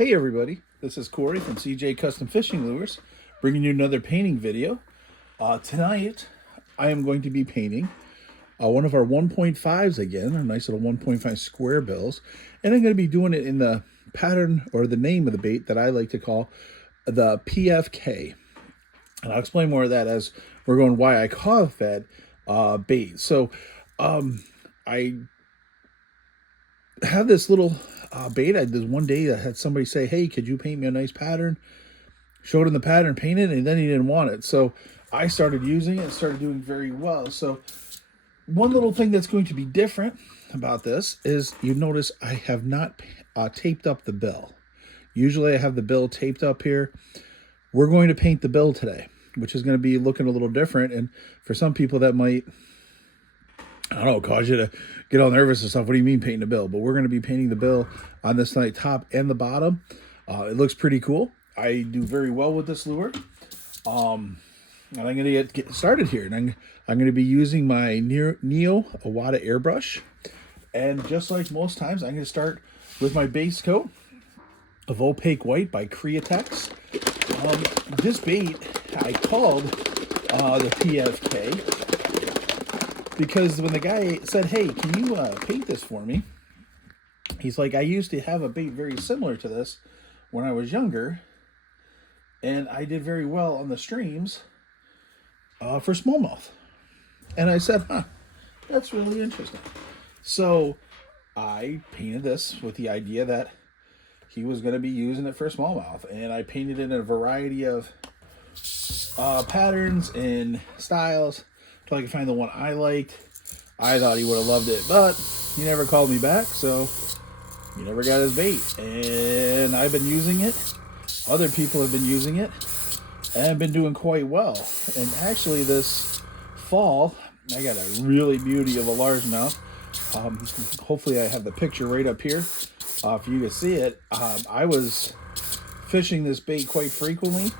Hey everybody, this is Corey from CJ Custom Fishing Lures, bringing you another painting video. Tonight, I am going to be painting one of our 1.5s again, our nice little 1.5 square bills, and I'm going to be doing it in the pattern or the name of the bait that I like to call the PFK. And I'll explain more of that as we're going why I call it that bait. So, I have this little bait. I did one day. I had somebody say, "Hey, could you paint me a nice pattern?" Showed him the pattern, painted, and then he didn't want it. So I started using it and started doing very well. So one little thing that's going to be different about this is you notice I have not taped up the bill. Usually I have the bill taped up here. We're going to paint the bill today, which is going to be looking a little different. And for some people that might, I don't know, cause you to get all nervous and stuff. What do you mean painting the bill? But we're going to be painting the bill on this night, top and the bottom. It looks pretty cool. I do very well with this lure. And I'm going to get started here. And I'm going to be using my Neo Awada airbrush. And just like most times, I'm going to start with my base coat of opaque white by Createx. This bait I called the PFK. Because when the guy said, "Hey, can you paint this for me?" He's like, "I used to have a bait very similar to this when I was younger, and I did very well on the streams for smallmouth." And I said, "Huh, that's really interesting." So I painted this with the idea that he was going to be using it for smallmouth, and I painted it in a variety of patterns and styles. I could find the one I liked. I thought he would have loved it, but he never called me back, so he never got his bait. And I've been using it. Other people have been using it and been doing quite well. And actually this fall, I got a really beauty of a largemouth. Hopefully I have the picture right up here for you to see it. I was fishing this bait quite frequently.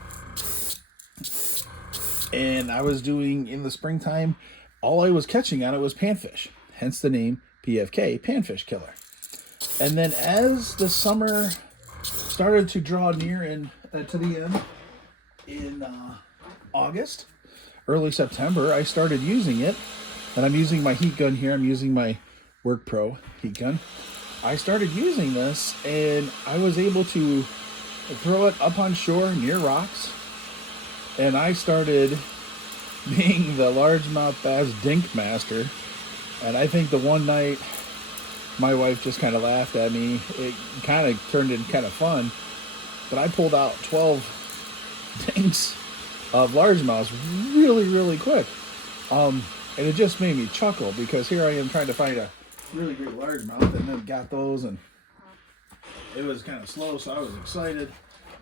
And I was doing, in the springtime, all I was catching on it was panfish. Hence the name PFK, Panfish Killer. And then as the summer started to draw near and to the end in August, early September, I started using it. And I'm using my heat gun here. I'm using my Work Pro heat gun. I started using this and I was able to throw it up on shore near rocks. And I started being the largemouth bass dink master. And I think the one night my wife just kind of laughed at me. It kind of turned into kind of fun. But I pulled out 12 dinks of largemouths really, really quick. And it just made me chuckle because here I am trying to find a really great largemouth and then got those. And it was kind of slow, so I was excited.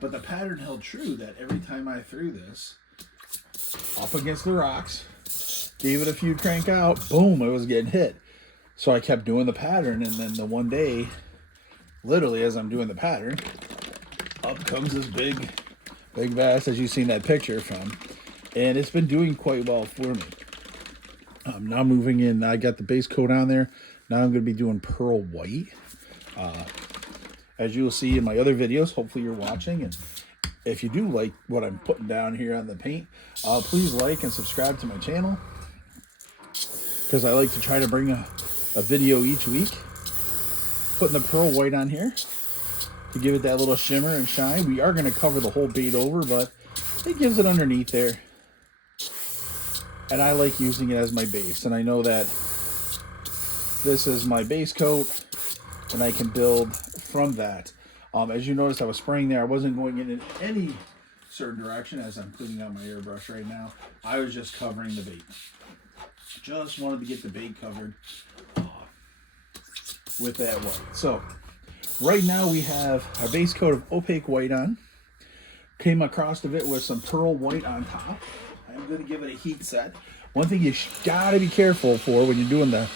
But the pattern held true that every time I threw this up against the rocks, gave it a few crank out, boom, it was getting hit. So I kept doing the pattern, and then the one day, literally as I'm doing the pattern, up comes this big bass, as you've seen that picture from. And it's been doing quite well for me. Now moving in, I got the base coat on there. Now I'm going to be doing pearl white. As you'll see in my other videos, hopefully you're watching, and if you do like what I'm putting down here on the paint, please like and subscribe to my channel, because I like to try to bring a video each week, putting the pearl white on here to give it that little shimmer and shine. We are going to cover the whole bait over, but it gives it underneath there, and I like using it as my base. And I know that this is my base coat, and I can build from that. As you noticed, I was spraying there. I wasn't going in any certain direction as I'm cleaning out my airbrush right now. I was just covering the bait. Just wanted to get the bait covered with that white. So right now we have our base coat of opaque white on. Came across of it with some pearl white on top. I'm going to give it a heat set. One thing you got to be careful for when you're doing the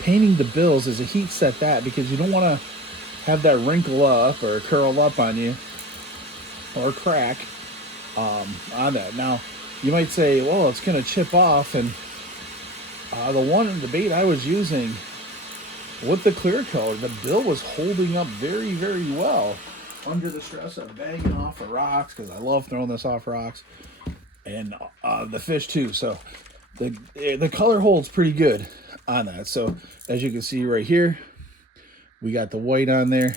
painting the bills is a heat set that, because you don't want to have that wrinkle up or curl up on you or crack on that. Now you might say, well, it's going to chip off, and the bait I was using with the clear color, the bill was holding up very, very well. under the stress of banging off of rocks, because I love throwing this off rocks, and the fish too. So the color holds pretty good on that. So as you can see right here, we got the white on there,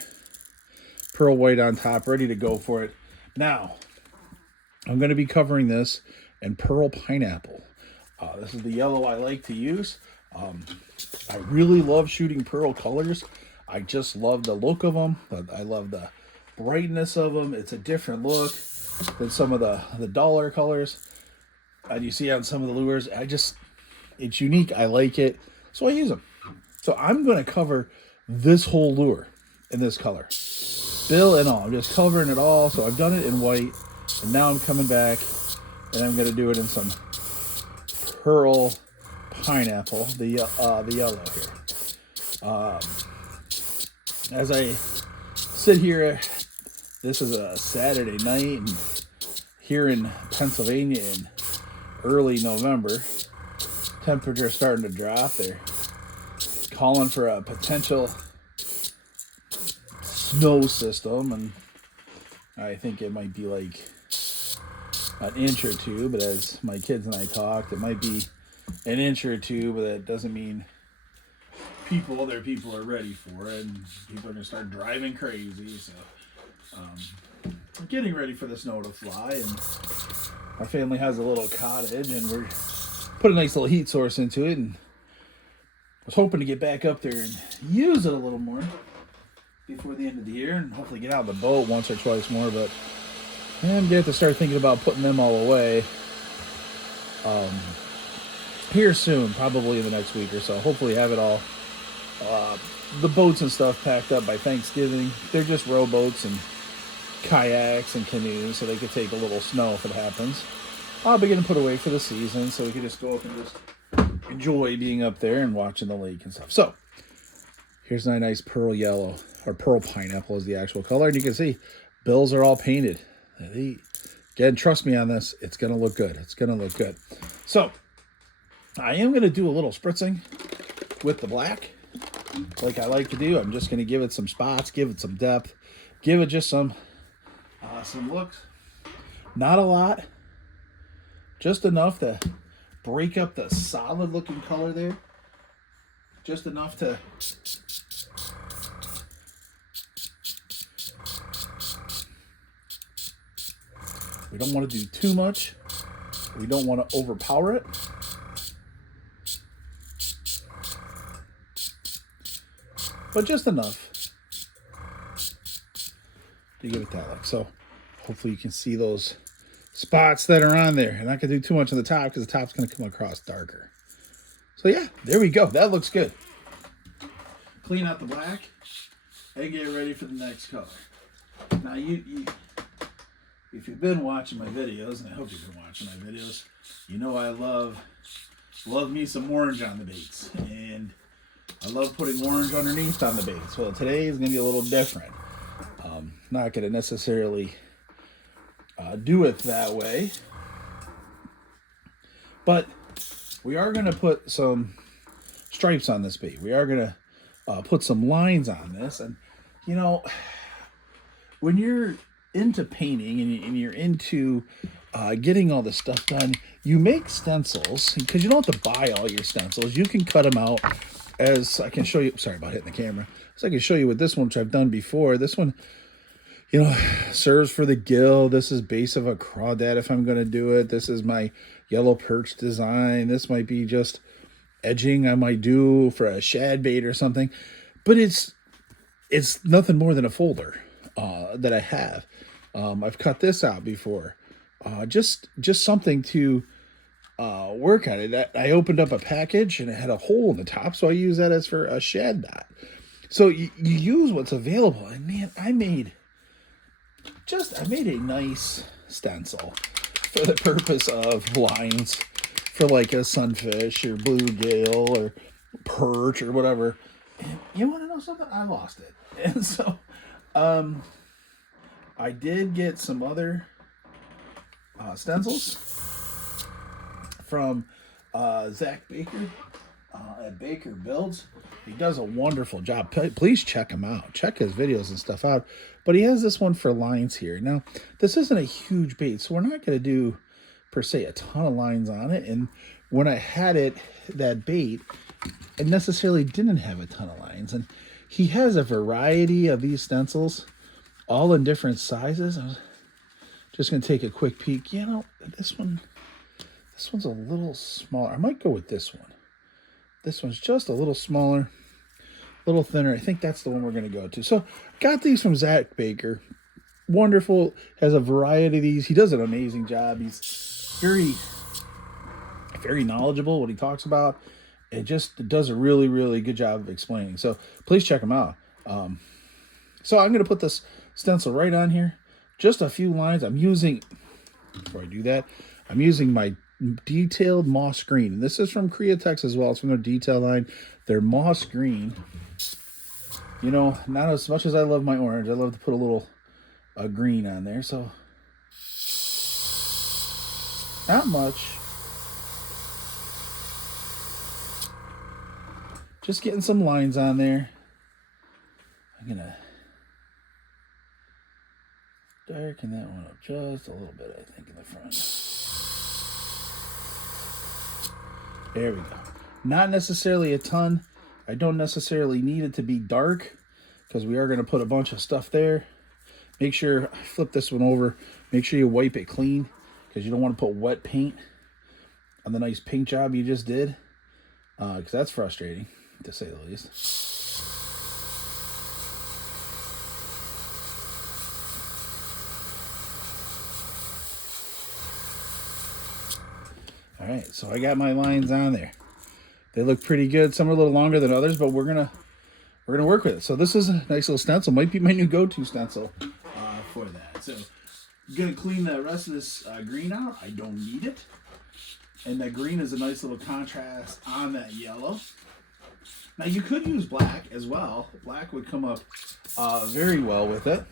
pearl white on top, ready to go for it. Now, I'm going to be covering this in pearl pineapple. This is the yellow I like to use. I really love shooting pearl colors. I just love the look of them. I love the brightness of them. It's a different look than some of the duller colors you see on some of the lures. It's unique. I like it, so I use them. So I'm going to cover this whole lure in this color, bill and all. I'm just covering it all. So I've done it in white, and now I'm coming back, and I'm going to do it in some pearl pineapple, the yellow here. As I sit here, this is a Saturday night, and here in Pennsylvania in early November, temperature starting to drop. They're calling for a potential snow system, and I think it might be like an inch or two, but as my kids and I talked, it might be an inch or two, but that doesn't mean other people are ready for it, and people are going to start driving crazy. So we're getting ready for the snow to fly, and our family has a little cottage, and we're put a nice little heat source into it, and I was hoping to get back up there and use it a little more before the end of the year, and hopefully get out of the boat once or twice more. But I'm going to have to start thinking about putting them all away here soon, probably in the next week or so. Hopefully have it all, the boats and stuff packed up by Thanksgiving. They're just rowboats and kayaks and canoes, so they could take a little snow if it happens. I'll be getting put away for the season, so we can just go up and just enjoy being up there and watching the lake and stuff. So here's my nice pearl yellow, or pearl pineapple is the actual color, and you can see bills are all painted. Again, trust me on this, it's gonna look good. It's gonna look good. So I am gonna do a little spritzing with the black, like I like to do. I'm just gonna give it some spots, give it some depth, give it just some looks. Not a lot, just enough to break up the solid looking color there. Just enough to we don't want to do too much. We don't want to overpower it. But just enough to give it that look. So hopefully you can see those spots that are on there. I'm not going to do too much on the top because the top's going to come across darker. So yeah, there we go. That looks good. Clean out the black and get ready for the next color. Now if you've been watching my videos, and I hope you've been watching my videos, you know I love me some orange on the baits. And I love putting orange underneath on the baits. Well, today is going to be a little different. Not going to necessarily do it that way. But we are going to put some stripes on this bait. We are going to put some lines on this. And, you know, when you're into painting and you're into getting all this stuff done, you make stencils because you don't have to buy all your stencils. You can cut them out, as I can show you. Sorry about hitting the camera. So I can show you with this one, which I've done before. This one, you know, serves for the gill. This is base of a crawdad if I'm going to do it. This is my yellow perch design. This might be just edging I might do for a shad bait or something. But it's nothing more than a folder that I have. I've cut this out before. Just something to work on it. I opened up a package and it had a hole in the top, so I use that as for a shad dot. So you use what's available. And man, I made a nice stencil for the purpose of lines for like a sunfish or bluegill or perch or whatever. And you want to know something? I lost it. And so I did get some other stencils from Zach Baker at Baker Builds. He does a wonderful job. Please check him out. Check his videos and stuff out. But he has this one for lines here. Now, this isn't a huge bait, so we're not going to do, per se, a ton of lines on it. And when I had it, that bait, it necessarily didn't have a ton of lines. And he has a variety of these stencils, all in different sizes. I was just going to take a quick peek. You know, this one's a little smaller. I might go with this one. This one's just a little smaller, a little thinner. I think that's the one we're going to go to. So got these from Zach Baker. Wonderful. Has a variety of these. He does an amazing job. He's very, very knowledgeable what he talks about. It just does a really, really good job of explaining. So please check him out. So I'm going to put this stencil right on here. Just a few lines. Before I do that, I'm using my detailed moss green. And this is from Createx as well. It's from their detail line. Their moss green. You know, not as much as I love my orange, I love to put a little green on there. So not much. Just getting some lines on there. I'm gonna darken that one up just a little bit, I think, in the front. There we go. Not necessarily a ton. I don't necessarily need it to be dark because we are going to put a bunch of stuff there. Make sure, flip this one over, make sure you wipe it clean because you don't want to put wet paint on the nice paint job you just did, because that's frustrating, to say the least. All right, so I got my lines on there. They look pretty good. Some are a little longer than others, but we're gonna work with it. So this is a nice little stencil. Might be my new go-to stencil for that. So I'm gonna clean the rest of this green out. I don't need it, and that green is a nice little contrast on that yellow. Now you could use black as well. Black would come up very well with it.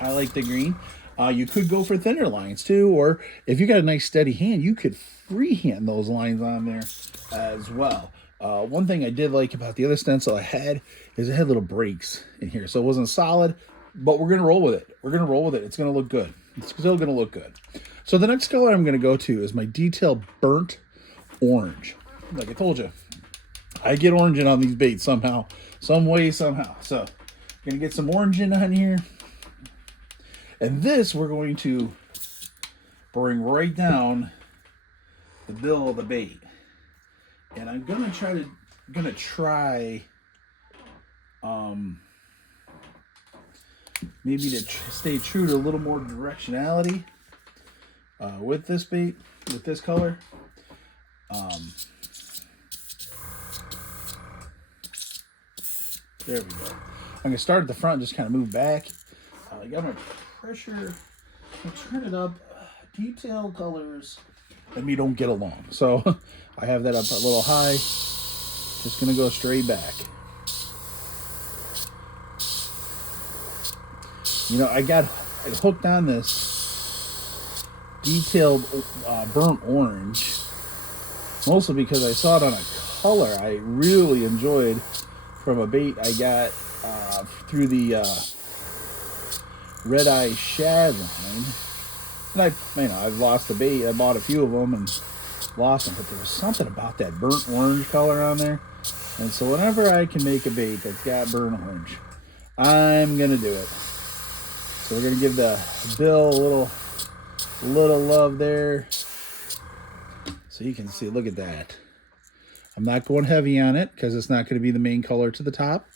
I like the green. You could go for thinner lines too, or if you got a nice steady hand, you could freehand those lines on there as well. One thing I did like about the other stencil I had is it had little breaks in here, so it wasn't solid, but we're gonna roll with it. We're gonna roll with it. It's gonna look good. It's still gonna look good. So the next color I'm gonna go to is my detailed burnt orange. Like I told you, I get orange in on these baits somehow, some way, somehow. So I'm gonna get some orange in on here. And this we're going to bring right down the bill of the bait. And I'm gonna try maybe to stay true to a little more directionality with this bait, with this color. There we go. I'm gonna start at the front and just kind of move back. I got my pressure. I'll turn it up. Detail colors and me don't get along. So I have that up a little high. Just gonna go straight back. You know, I hooked on this detailed burnt orange mostly because I saw it on a color I really enjoyed from a bait I got through the Red Eye Shad line. And I've lost the bait. I bought a few of them and lost them, but there was something about that burnt orange color on there. And so whenever I can make a bait that's got burnt orange, I'm gonna do it. So we're gonna give the bill a little love there. So you can see, look at that. I'm not going heavy on it because it's not going to be the main color to the top,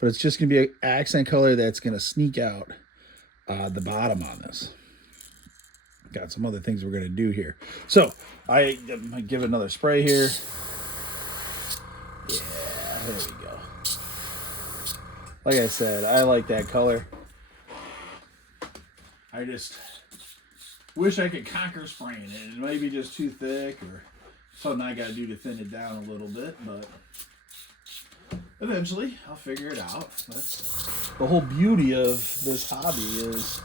but it's just going to be an accent color that's going to sneak out the bottom on this. Got some other things we're going to do here. So I might give it another spray here. Yeah, there we go. Like I said, I like that color. I just wish I could conquer spraying it. It might be just too thick or something I got to do to thin it down a little bit, but eventually I'll figure it out. That's the whole beauty of this hobby is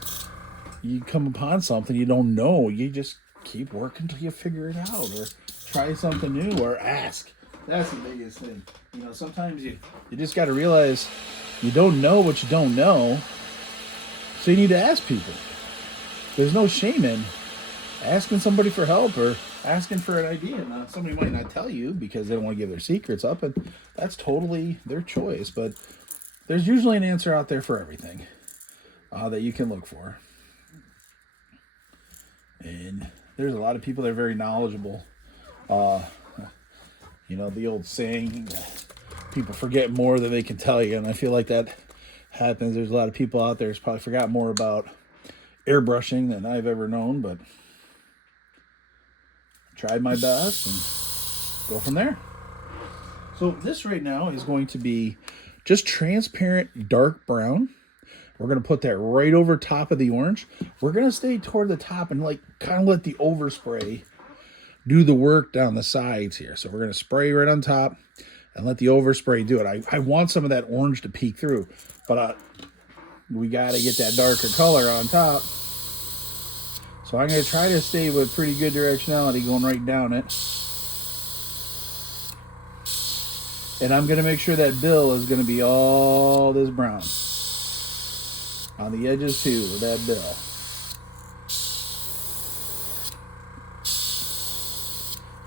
you come upon something you don't know. You just keep working until you figure it out or try something new or ask. That's the biggest thing. You know, sometimes you just got to realize you don't know what you don't know, so you need to ask people. There's no shame in asking somebody for help or asking for an idea. Now, somebody might not tell you because they don't want to give their secrets up, and that's totally their choice. But there's usually an answer out there for everything that you can look for. And there's a lot of people that are very knowledgeable. You know, the old saying, people forget more than they can tell you. And I feel like that happens. There's a lot of people out there who's probably forgot more about airbrushing than I've ever known, but tried my best and go from there. So this right now is going to be just transparent dark brown. We're going to put that right over top of the orange. We're going to stay toward the top and like kind of let the overspray do the work down the sides here. So we're going to spray right on top and let the overspray do it. I want some of that orange to peek through, but we got to get that darker color on top. So I'm going to try to stay with pretty good directionality going right down it. And I'm going to make sure that bill is going to be all this brown on the edges too with that bill.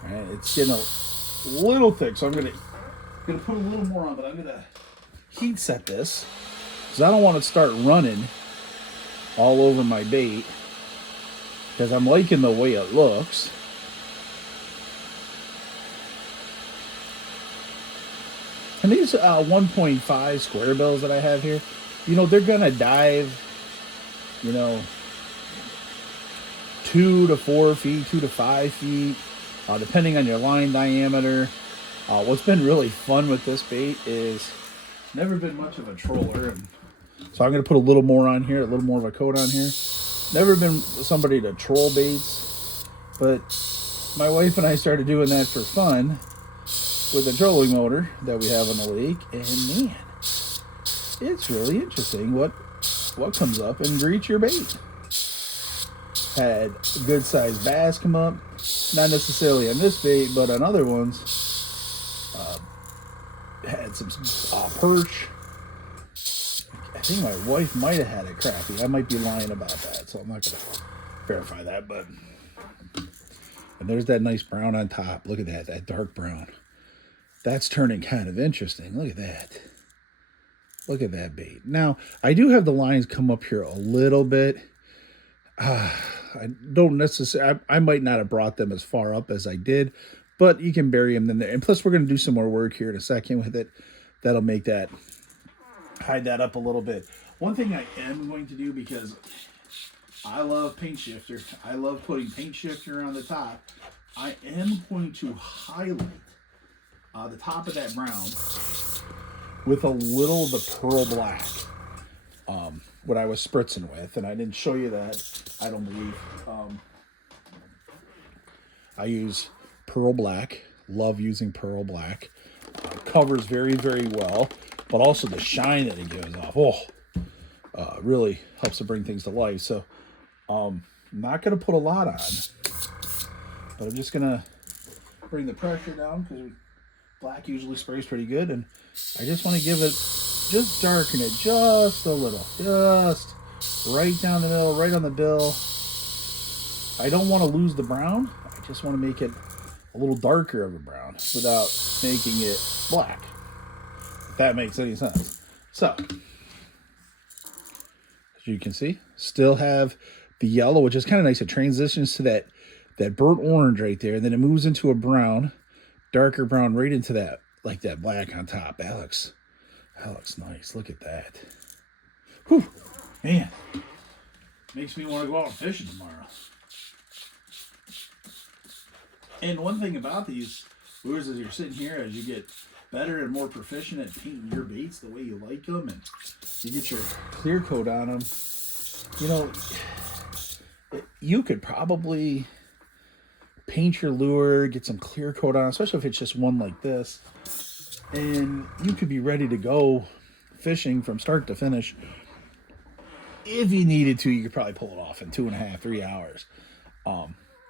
All right, it's getting a little thick, so I'm going to put a little more on, but I'm going to heat set this because I don't want to start running all over my bait because I'm liking the way it looks. And these 1.5 square bills that I have here, you know, they're going to dive, you know, 2 to 4 feet, 2 to 5 feet, depending on your line diameter. What's been really fun with this bait is never been much of a troller. And so I'm going to put a little more on here, a little more of a coat on here. Never been somebody to troll baits, but my wife and I started doing that for fun with a trolling motor that we have on the lake, and man, it's really interesting what comes up and greets your bait. Had good sized bass come up, not necessarily on this bait, but on other ones. Had some perch. I think my wife might have had a crappie. I might be lying about that, so I'm not going to verify that. But and there's that nice brown on top. Look at that dark brown. That's turning kind of interesting. Look at that. Look at that bait. Now, I do have the lines come up here a little bit. I don't necessarily, I might not have brought them as far up as I did, but you can bury them in there. And plus, we're going to do some more work here in a second with it. That'll make that, hide that up a little bit. One thing I am going to do, because I love paint shifter, I love putting paint shifter on the top, I am going to highlight the top of that brown with a little of the pearl black, what I was spritzing with, and I didn't show you that, I don't believe. I use pearl black, love using pearl black. Covers very, very well, but also the shine that it gives off, really helps to bring things to life. So I'm not going to put a lot on, but I'm just going to bring the pressure down because black usually sprays pretty good, and I just want to give it, just darken it just a little, just right down the middle, right on the bill. I don't want to lose the brown. I just want to make it a little darker of a brown without making it black, if that makes any sense. So, as you can see, still have the yellow, which is kind of nice. It transitions to that burnt orange right there, and then it moves into a brown, darker brown, right into that, like that black on top. That looks nice. Look at that. Whew, man, makes me want to go out fishing tomorrow. And one thing about these lures, as you're sitting here, as you get better and more proficient at painting your baits the way you like them, and you get your clear coat on them, you know, you could probably paint your lure, get some clear coat on, especially if it's just one like this, and you could be ready to go fishing from start to finish. If you needed to, you could probably pull it off in 2.5, 3 hours.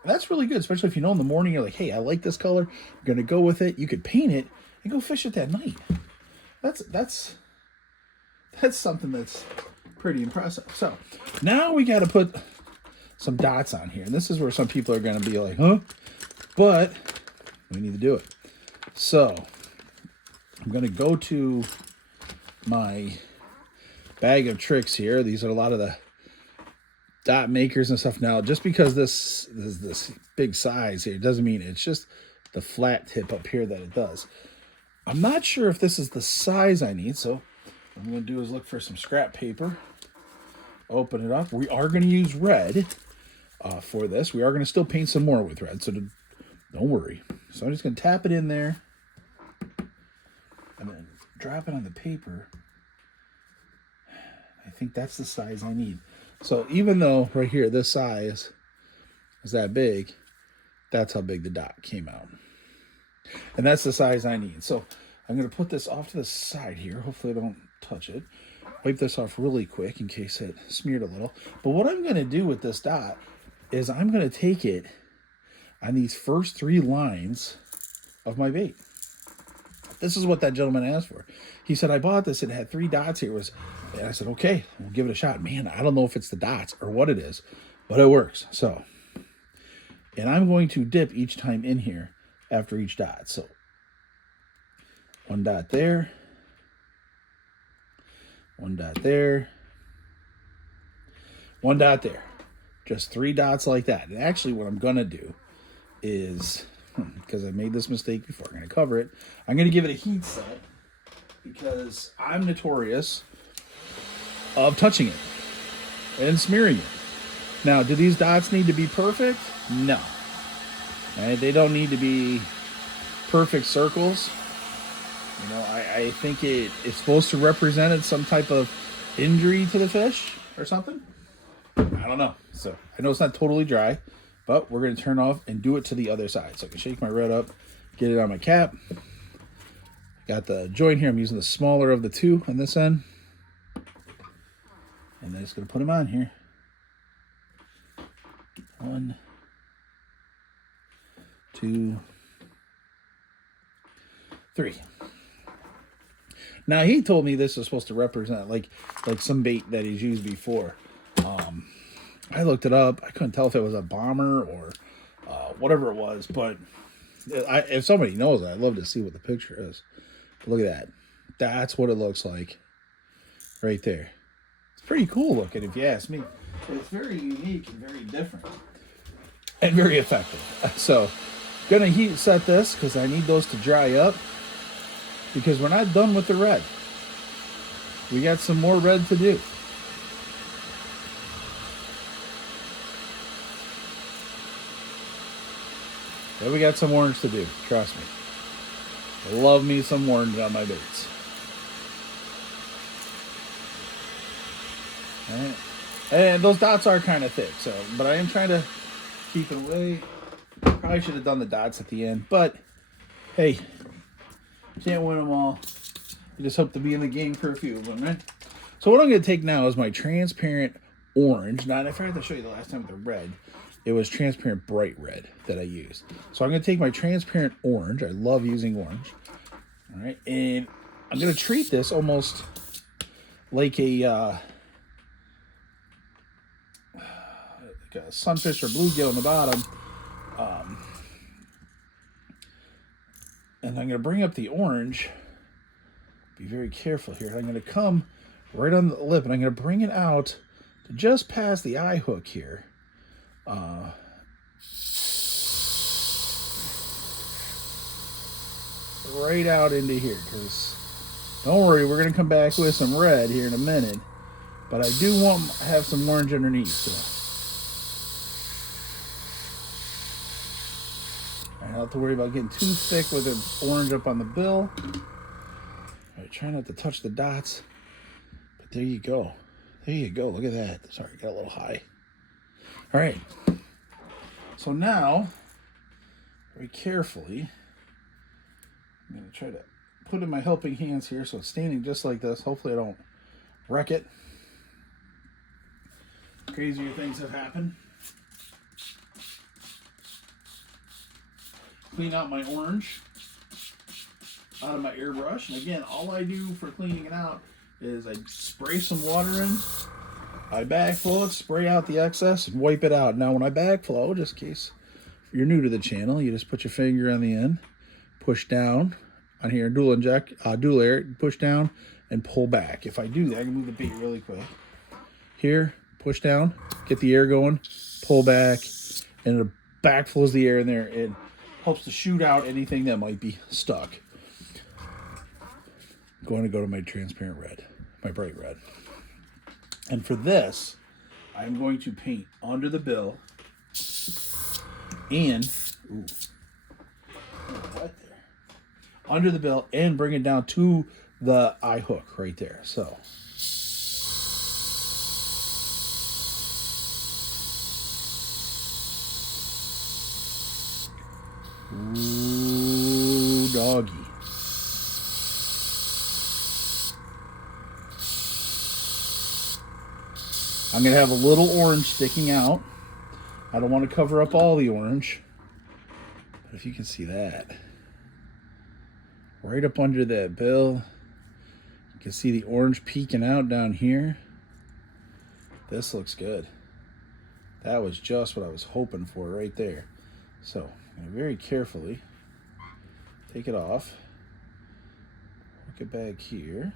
And that's really good, especially if you know in the morning, you're like, hey, I like this color. I'm going to go with it. You could paint it and go fish it that night. That's something that's pretty impressive. So now we got to put some dots on here. And this is where some people are going to be like, huh? But we need to do it. So I'm going to go to my bag of tricks here. These are a lot of the dot makers and stuff. Now, just because this is this big size here, doesn't mean it's just the flat tip up here that it does. I'm not sure if this is the size I need, so what I'm going to do is look for some scrap paper, open it up. We are going to use red for this. We are going to still paint some more with red, so don't worry. So I'm just going to tap it in there and then drop it on the paper. I think that's the size I need. So even though right here, this size is that big, that's how big the dot came out. And that's the size I need. So I'm going to put this off to the side here. Hopefully I don't touch it. Wipe this off really quick in case it smeared a little. But what I'm going to do with this dot is I'm going to take it on these first 3 lines of my bait. This is what that gentleman asked for. He said, I bought this and it had 3 dots here. And I said, okay, we'll give it a shot. Man, I don't know if it's the dots or what it is, but it works. So, and I'm going to dip each time in here after each dot. So 1 dot there, 1 dot there, 1 dot there. Just 3 dots like that. And actually what I'm going to do is, because I made this mistake before, I'm going to cover it. I'm going to give it a heat set because I'm notorious of touching it and smearing it. Now, do these dots need to be perfect? No. Right? They don't need to be perfect circles. You know, I think it's supposed to represent some type of injury to the fish or something. I don't know. So I know it's not totally dry, but we're going to turn off and do it to the other side. So I can shake my red up, get it on my cap. Got the joint here. I'm using the smaller of the 2 on this end. And I'm just going to put them on here. 1, 2, 3. Now, he told me this is supposed to represent like some bait that he's used before. I looked it up. I couldn't tell if it was a bomber or whatever it was. But if somebody knows it, I'd love to see what the picture is. But look at that. That's what it looks like right there. It's pretty cool looking, if you ask me. It's very unique and very different. And very effective. So, gonna heat set this because I need those to dry up. Because we're not done with the red. We got some more red to do. But we got some orange to do, trust me. I love me some orange on my baits. All right. And those dots are kind of thick, so but I am trying to keep it away. Probably should have done the dots at the end, but hey, can't win them all. You just hope to be in the game for a few of them, right? So what I'm going to take now is my transparent orange. Now, I forgot to show you the last time with the red. It was transparent bright red that I used. So I'm going to take my transparent orange. I love using orange. All right. And I'm going to treat this almost like a sunfish or bluegill in the bottom. And I'm going to bring up the orange. Be very careful here. I'm going to come right on the lip and I'm going to bring it out to just past the eye hook here. Right out into here, because don't worry, we're going to come back with some red here in a minute, but I do want to have some orange underneath. So I don't have to worry about getting too thick with the orange up on the bill. All right, try not to touch the dots, but there you go. There you go. Look at that. Sorry, got a little high. All right. So now, very carefully, I'm going to try to put in my helping hands here so it's standing just like this. Hopefully I don't wreck it. Crazier things have happened. clean out my orange out of my airbrush. And again, all I do for cleaning it out is I spray some water in, I backflow it, spray out the excess, and wipe it out. Now when I backflow, just in case you're new to the channel, you just put your finger on the end, push down on here, dual air, push down and pull back. If I do that, I can move the bait really quick. Here, push down, get the air going, pull back, and it backflows the air in there. It helps to shoot out anything that might be stuck. I'm going to go to my transparent red, my bright red. And for this, I'm going to paint under the bill and under the bill and bring it down to the eye hook right there. So ooh, doggy. I'm going to have a little orange sticking out. I don't want to cover up all the orange. But if you can see that. Right up under that bill. You can see the orange peeking out down here. This looks good. That was just what I was hoping for right there. So I'm going to very carefully take it off. Hook it back here.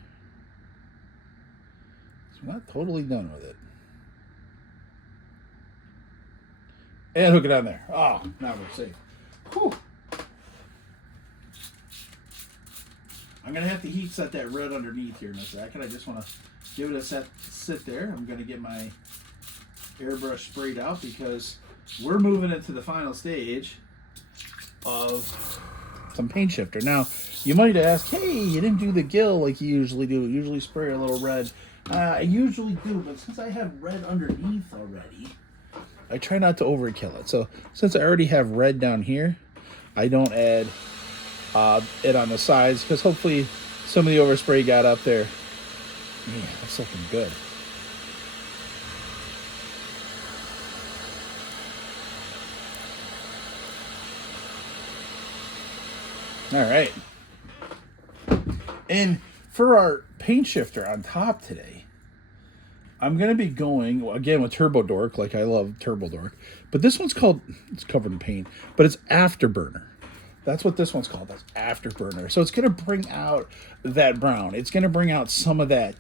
So I'm not totally done with it. And hook it on there. Oh, now we're safe. Whew. I'm going to have to heat set that red underneath here in a second. I just want to give it a sit there. I'm going to get my airbrush sprayed out because we're moving into the final stage of some paint shifter. Now, you might ask, hey, you didn't do the gill like you usually do. You usually spray a little red. I usually do, but since I have red underneath already, I try not to overkill it. So since I already have red down here, I don't add it on the sides because hopefully some of the overspray got up there. Man, that's looking good. All right. And for our paint shifter on top today, I'm going to be going, again, with Turbo Dork, like I love Turbo Dork. But this one's called, it's covered in paint, but it's Afterburner. That's what this one's called. That's Afterburner. So it's going to bring out that brown. It's going to bring out some of that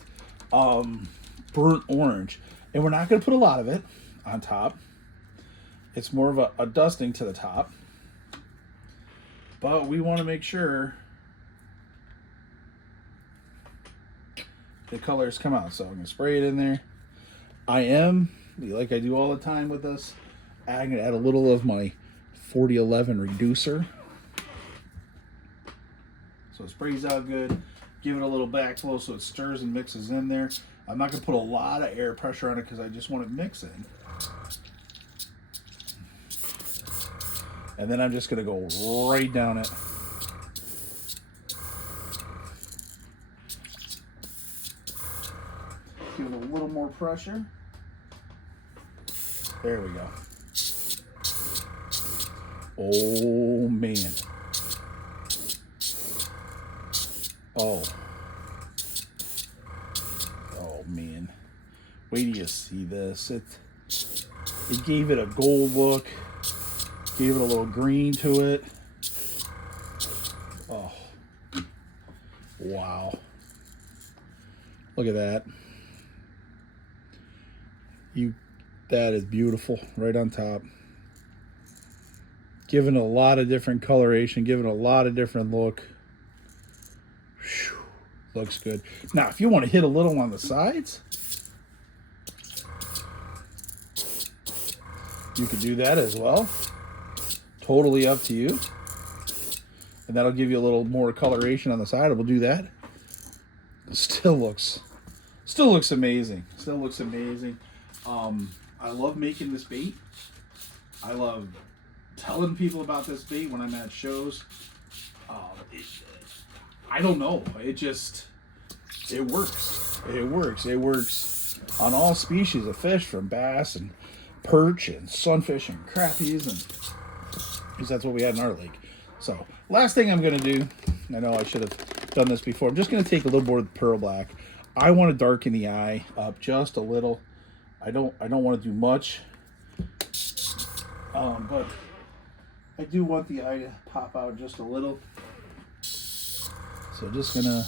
burnt orange. And we're not going to put a lot of it on top. It's more of a dusting to the top. But we want to make sure the colors come out. So I'm going to spray it in there. I am, like I do all the time with this, I'm going to add a little of my 4011 reducer. So it sprays out good. Give it a little backflow so it stirs and mixes in there. I'm not going to put a lot of air pressure on it because I just want it mixing. And then I'm just going to go right down it. Give it a little more pressure. There we go. Oh, man. Oh. Oh, man. Wait till you see this. It gave it a gold look. Gave it a little green to it. Oh. Wow. Look at that. That is beautiful right on top. Giving a lot of different coloration, giving a lot of different look. Whew, looks good. Now, if you want to hit a little on the sides, you could do that as well. Totally up to you. And that'll give you a little more coloration on the side. We'll do that. Still looks amazing. Still looks amazing. I love making this bait. I love telling people about this bait when I'm at shows. I don't know. It works. It works on all species of fish, from bass and perch and sunfish and crappies, and because that's what we had in our lake. So last thing I'm going to do, I know I should have done this before. I'm just going to take a little more of the pearl black. I want to darken the eye up just a little. I don't want to do much, but I do want the eye to pop out just a little. So just gonna.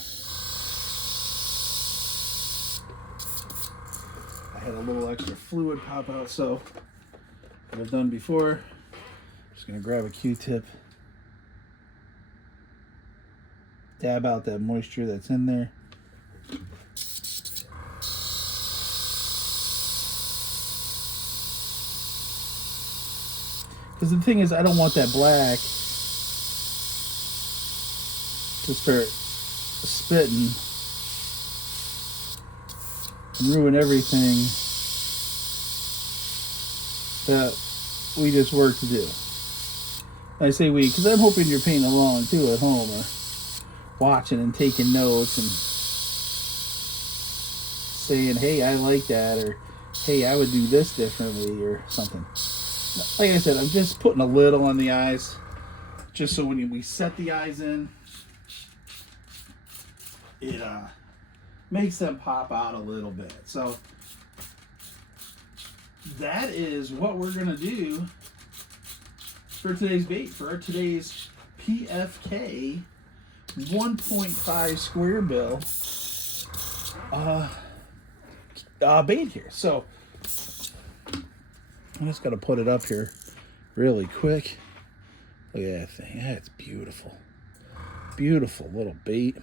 I had a little extra fluid pop out, so what I've done before. Just gonna grab a Q-tip, dab out that moisture that's in there. Because the thing is, I don't want that black to start spitting and ruin everything that we just worked to do. I say we, because I'm hoping you're painting along too at home, or watching and taking notes and saying, hey, I like that, or hey, I would do this differently, or something. Like I said, I'm just putting a little on the eyes, just so when we set the eyes in, it makes them pop out a little bit. So that is what we're going to do for today's bait, for today's PFK 1.5 square bill bait here. So I'm just going to put it up here really quick. Look at that thing. That's beautiful. Beautiful little bait.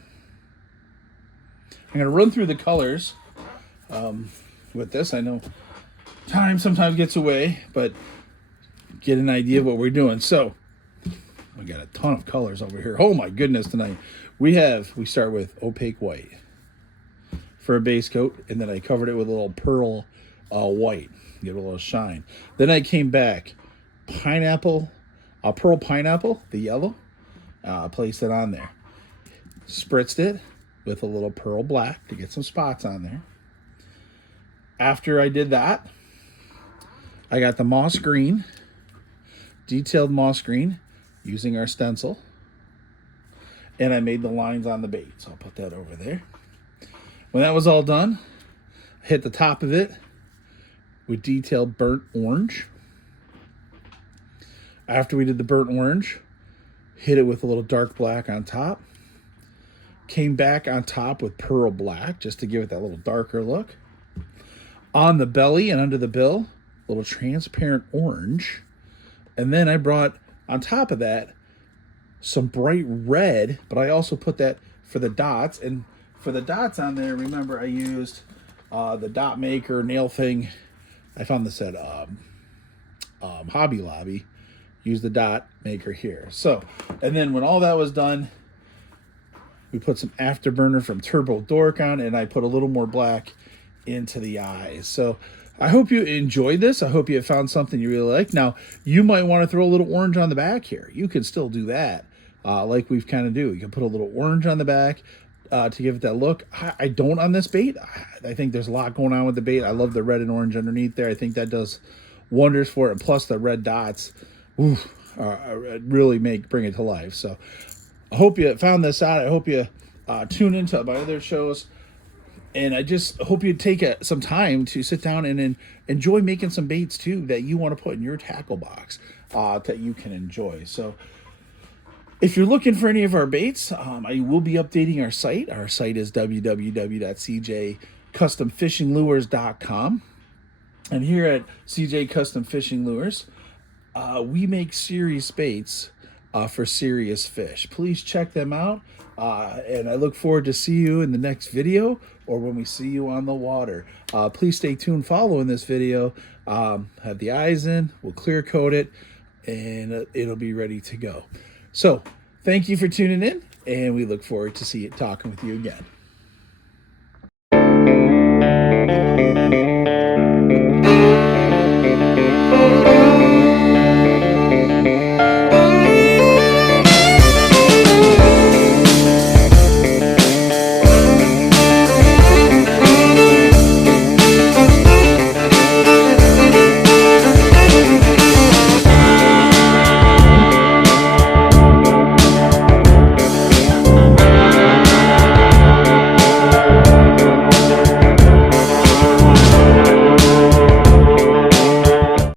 I'm going to run through the colors with this. I know time sometimes gets away, but get an idea of what we're doing. So we got a ton of colors over here. Oh my goodness, tonight. We start with opaque white for a base coat, and then I covered it with a little pearl white. Give it a little shine. Then I came back, pineapple, pearl pineapple, the yellow, placed it on there. Spritzed it with a little pearl black to get some spots on there. After I did that, I got the moss green, detailed moss green, using our stencil, and I made the lines on the bait. So I'll put that over there. When that was all done, I hit the top of it with detailed burnt orange. After we did the burnt orange, hit it with a little dark black on top. Came back on top with pearl black just to give it that little darker look. On the belly and under the bill, a little transparent orange. And then I brought on top of that some bright red, but I also put that for the dots. And for the dots on there, remember I used the dot maker nail thing. I found this at Hobby Lobby. Use the dot maker here. So, and then when all that was done, we put some afterburner from Turbo Dork on, and I put a little more black into the eyes. So I hope you enjoyed this. I hope you found something you really like. Now, you might want to throw a little orange on the back here. You can still do that, like we've kind of do. You can put a little orange on the back to give it that look. I don't on this bait. I think there's a lot going on with the bait. I love the red and orange underneath there. I think that does wonders for it. And plus the red dots, really bring it to life. So I hope you found this out. I hope you tune into my other shows. And I just hope you take some time to sit down and enjoy making some baits too that you want to put in your tackle box that you can enjoy. So if you're looking for any of our baits, I will be updating our site. Our site is www.cjcustomfishinglures.com. And here at CJ Custom Fishing Lures, we make serious baits for serious fish. Please check them out. And I look forward to see you in the next video or when we see you on the water. Please stay tuned following this video. Have the eyes in, we'll clear coat it, and it'll be ready to go. So thank you for tuning in, and we look forward to talking with you again.